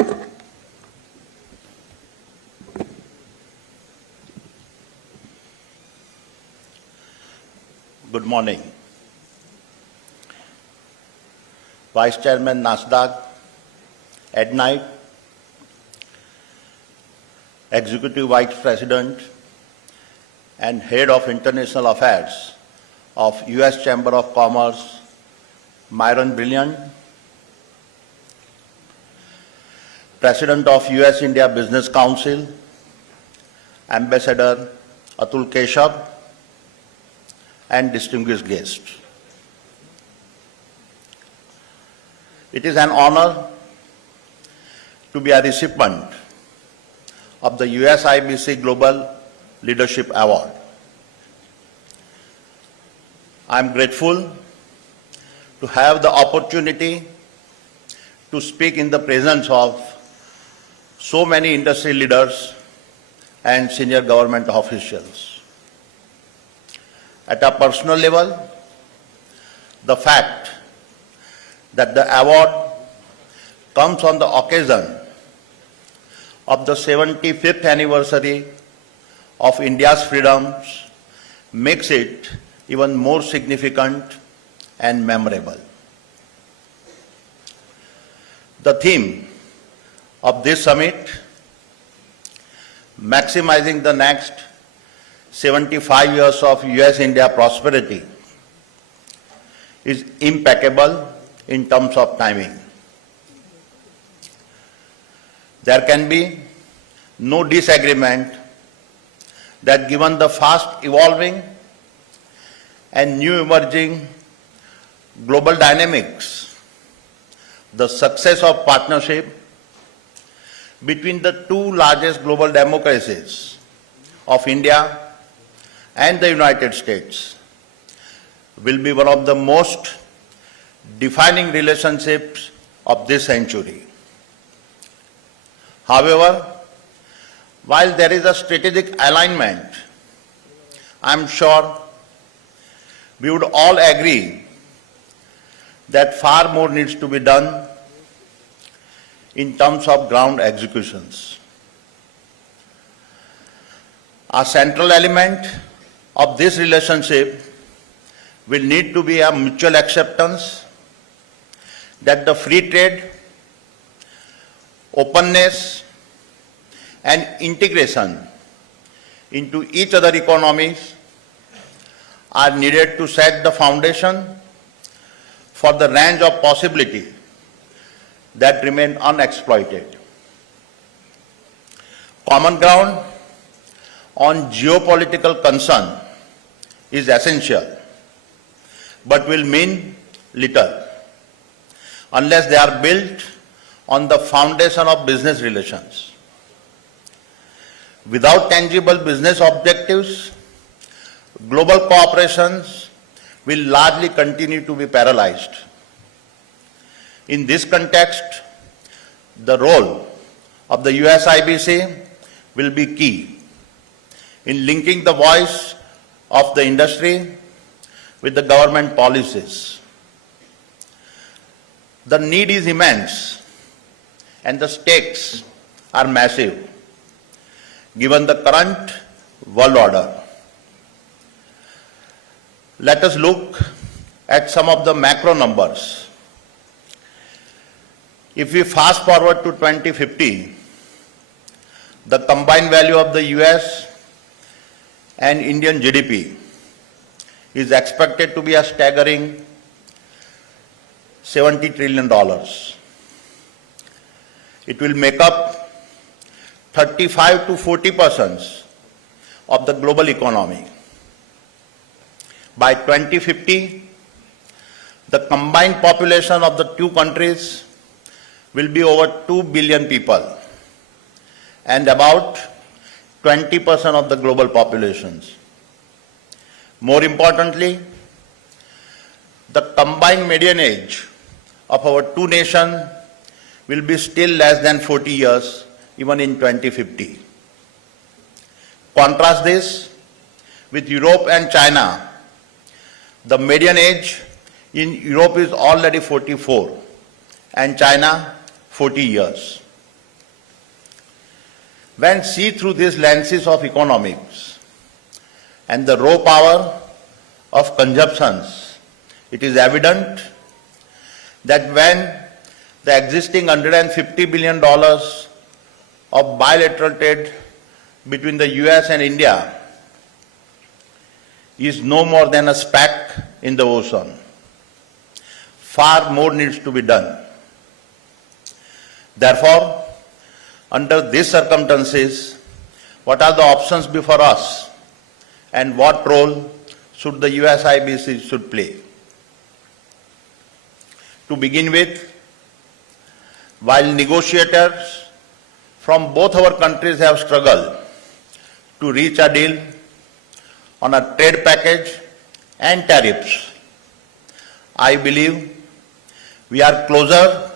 Good morning. Vice Chairman NASDAQ, Adani, Executive Vice President and Head of International Affairs of US Chamber of Commerce, Myron Brilliant, President of US-India Business Council, Ambassador Atul Keshav, and distinguished guests. It is an honor to be a recipient of the USIBC Global Leadership Award. I am grateful to have the opportunity to speak in the presence of so many industry leaders and senior government officials. At a personal level, the fact that the award comes on the occasion of the 75th anniversary of India's freedoms makes it even more significant and memorable. The theme of this summit, maximizing the next 75 years of US-India prosperity, is impeccable in terms of timing. There can be no disagreement that given the fast evolving and new emerging global dynamics, the success of partnership between the two largest global democracies of India and the United States will be one of the most defining relationships of this century. However, while there is a strategic alignment, I am sure we would all agree that far more needs to be done in terms of ground executions. A central element of this relationship will need to be a mutual acceptance that the free trade, openness, and integration into each other economies are needed to set the foundation for the range of possibility that remain unexploited. Common ground on geopolitical concern is essential, but will mean little unless they are built on the foundation of business relations. Without tangible business objectives, global cooperations will largely continue to be paralyzed. In this context, the role of the USIBC will be key in linking the voice of the industry with the government policies. The need is immense and the stakes are massive given the current world order. Let us look at some of the macro numbers. If we fast forward to 2050, the combined value of the US and Indian GDP is expected to be a staggering $70 trillion. It will make up 35 to 40% of the global economy. By 2050, the combined population of the two countries will be over 2 billion people and about 20% of the global populations. More importantly, the combined median age of our two nations will be still less than 40 years even in 2050. Contrast this with Europe and China. The median age in Europe is already 44 and China 40 years. When see through these lenses of economics and the raw power of consumptions, it is evident that when the existing $150 billion of bilateral trade between the US and India is no more than a speck in the ocean. Far more needs to be done. Therefore, under these circumstances, what are the options before us and what role should the USIBC should play? To begin with, while negotiators from both our countries have struggled to reach a deal on a trade package and tariffs, I believe we are closer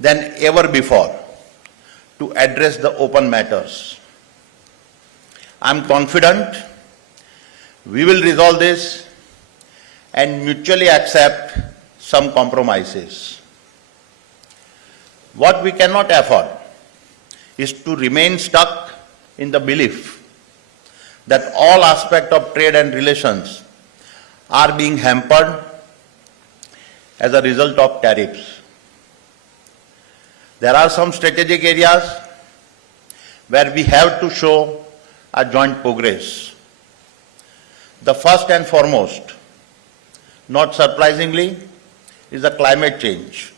than ever before to address the open matters. I am confident we will resolve this and mutually accept some compromises. What we cannot afford is to remain stuck in the belief that all aspects of trade and relations are being hampered as a result of tariffs. There are some strategic areas where we have to show a joint progress. The first and foremost, not surprisingly, is the climate change.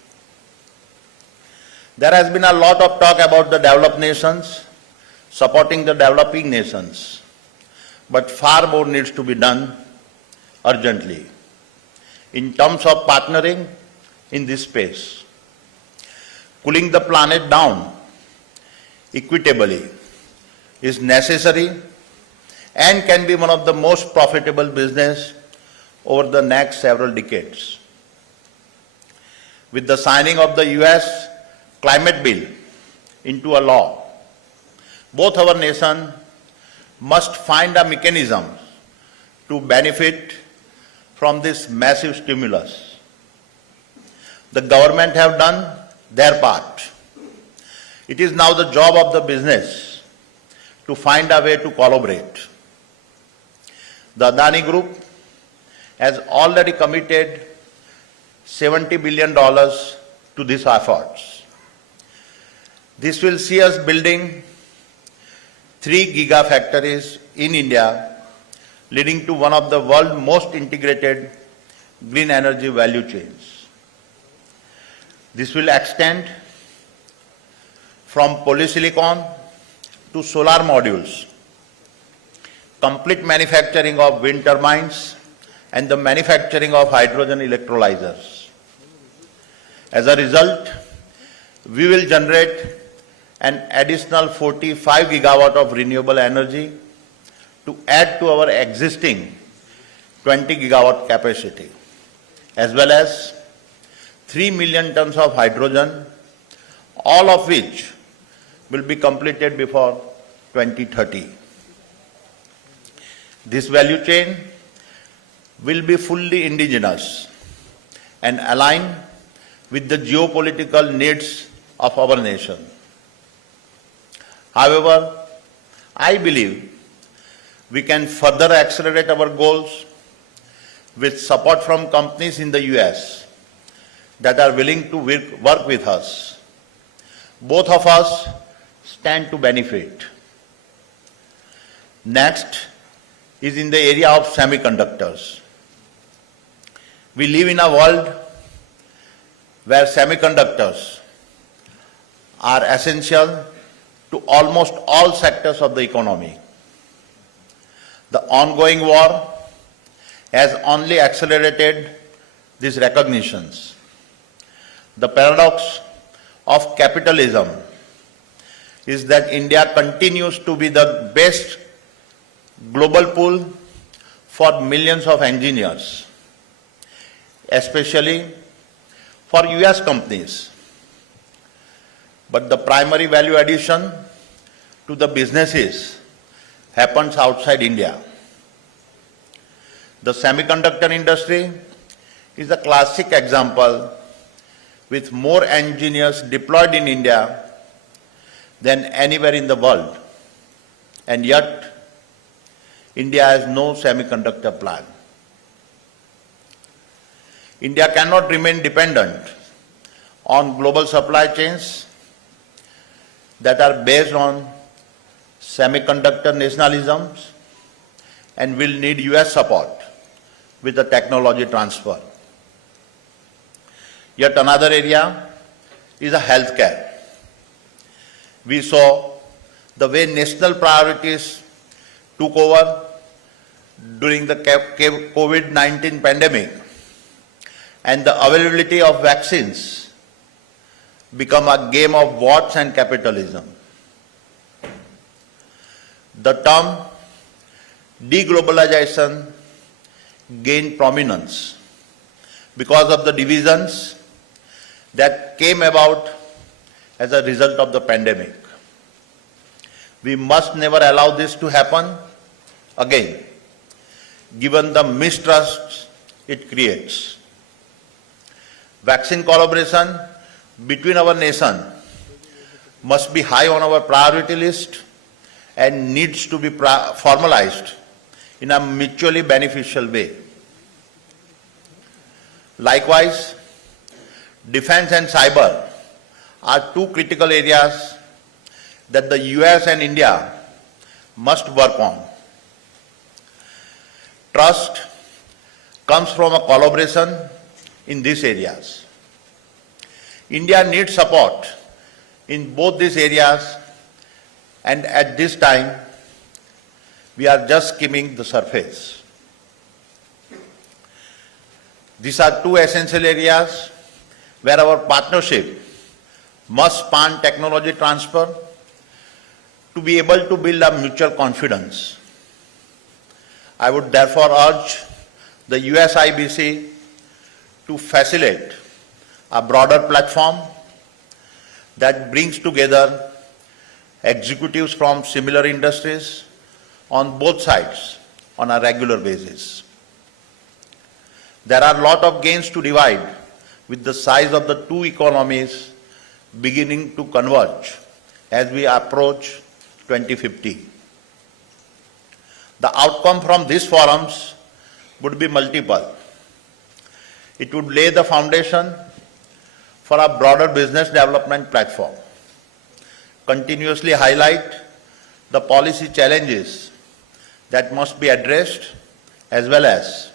There has been a lot of talk about the developed nations supporting the developing nations, but far more needs to be done urgently in terms of partnering in this space. Cooling the planet down equitably is necessary and can be one of the most profitable business over the next several decades. With the signing of the US climate bill into a law, both our nations must find a mechanism to benefit from this massive stimulus. The government have done their part. It is now the job of the business to find a way to collaborate. The Adani Group has already committed $70 billion to these efforts. This will see us building 3 gigafactories in India, leading to one of the world's most integrated green energy value chains. This will extend from polysilicon to solar modules, complete manufacturing of wind turbines, and the manufacturing of hydrogen electrolyzers. As a result, we will generate an additional 45 gigawatt of renewable energy to add to our existing 20 gigawatt capacity, as well as 3 million tons of hydrogen, all of which will be completed before 2030. This value chain will be fully indigenous and aligned with the geopolitical needs of our nation. However, I believe we can further accelerate our goals with support from companies in the US that are willing to work with us. Both of us stand to benefit. Next is in the area of semiconductors. We live in a world where semiconductors are essential to almost all sectors of the economy. The ongoing war has only accelerated these recognitions. The paradox of capitalism is that India continues to be the best global pool for millions of engineers, especially for US companies. But the primary value addition to the businesses happens outside India. The semiconductor industry is a classic example with more engineers deployed in India than anywhere in the world. and yet India has no semiconductor plant. India cannot remain dependent on global supply chains that are based on semiconductor nationalisms and will need US support with the technology transfer. Yet another area is healthcare. We saw the way national priorities took over during the COVID-19 pandemic, and the availability of vaccines become a game of wars and capitalism. The term deglobalization gained prominence because of the divisions that came about as a result of the pandemic. We must never allow this to happen again, given the mistrust it creates. Vaccine collaboration between our nation must be high on our priority list and needs to be formalized in a mutually beneficial way. Likewise, defense and cyber are two critical areas that the US and India must work on. Trust comes from a collaboration in these areas. India needs support in both these areas, and at this time, we are just skimming the surface. These are two essential areas where our partnership must span technology transfer to be able to build a mutual confidence. I would therefore urge the USIBC to facilitate a broader platform that brings together executives from similar industries on both sides on a regular basis. There are a lot of gains to divide with the size of the two economies beginning to converge as we approach 2050. The outcome from these forums would be multiple. It would lay the foundation for a broader business development platform, continuously highlight the policy challenges that must be addressed, as well as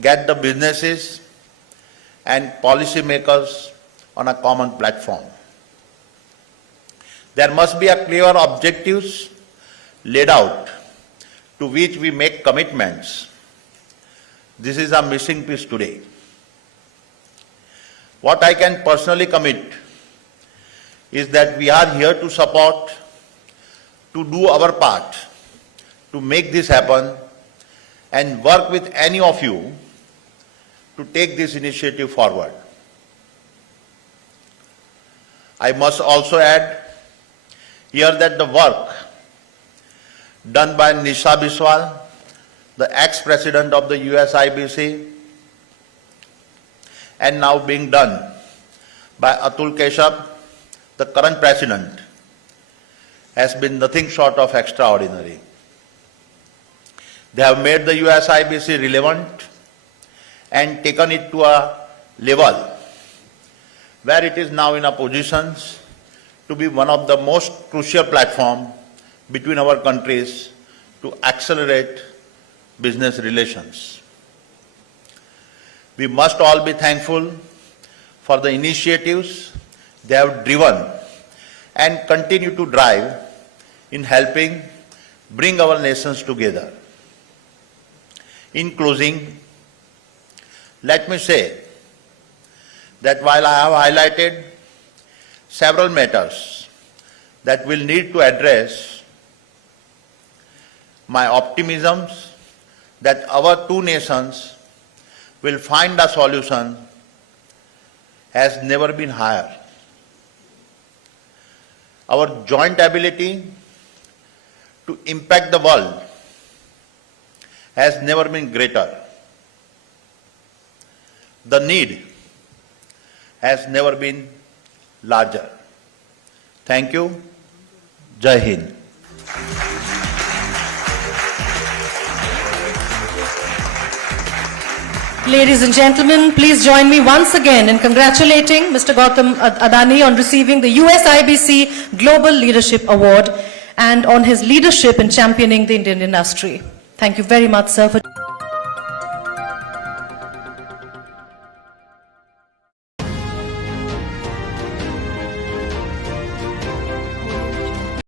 get the businesses and policymakers on a common platform. There must be a clear objectives laid out to which we make commitments. This is a missing piece today. What I can personally commit is that we are here to support, to do our part, to make this happen, and work with any of you to take this initiative forward. I must also add here that the work done by Nisha Biswal, the ex-president of the USIBC, and now being done by Atul Keshav, the current president, has been nothing short of extraordinary. They have made the USIBC relevant and taken it to a level where it is now in a position to be one of the most crucial platforms between our countries to accelerate business relations. We must all be thankful for the initiatives they have driven and continue to drive in helping bring our nations together. In closing, let me say that while I have highlighted several matters that will need to address, my optimism that our two nations will find a solution has never been higher. Our joint ability to impact the world has never been greater. The need has never been larger. Thank you. Jai Hind. Ladies and gentlemen, please join me once again in congratulating Mr. Gautam Adani on receiving the USIBC Global Leadership Award and on his leadership in championing the Indian industry. Thank you very much, sir.